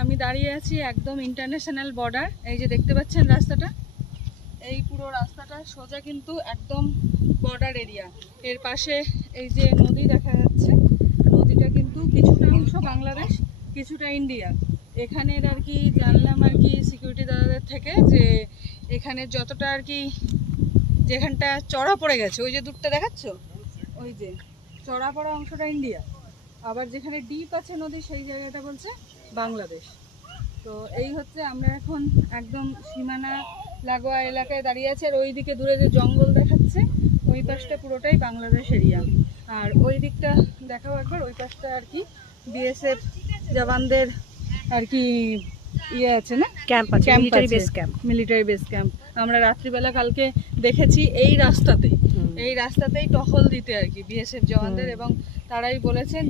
আমি দাঁড়িয়ে আছি একদম ইন্টারন্যাশনাল বর্ডার। এই যে দেখতে পাচ্ছেন রাস্তাটা, এই পুরো রাস্তাটা সোজা কিন্তু একদম বর্ডার এরিয়া। এর পাশে এই যে নদী দেখা যাচ্ছে, নদীটা কিন্তু কিছুটা অংশ বাংলাদেশ, কিছুটা ইন্ডিয়া। এখানের আর কি জানলাম আর কি সিকিউরিটি দাদাদের থেকে যে এখানে যতটা আর কি যেখানটা চড়া পড়ে গেছে, ওই যে দূরটা দেখাচ্ছ, ওই যে চড়া পড়া অংশটা ইন্ডিয়া, আবার যেখানে ডিপ আছে নদী সেই জায়গাটা বলছে বাংলাদেশ। তো এই হচ্ছে আমরা এখন একদম সীমানা লাগোয়া এলাকায় দাঁড়িয়ে আছি। আর ওই দিকে দূরে যে জঙ্গল দেখাচ্ছে ওই পাশটা পুরোটাই বাংলাদেশ এরিয়া। আর ওই দিকটা দেখাও একবার, ওই পাশটা আর কি বিএসএফ জওয়ানদের আর কি ইয়ে আছে না, ক্যাম্প আছে, military base camp. Military base camp আমরা রাত্রিবেলা কালকে দেখেছি এই রাস্তাতেই টহল দিতে আর কি বিএসএফ জওয়ানদের, এবং তারাই বলেছেন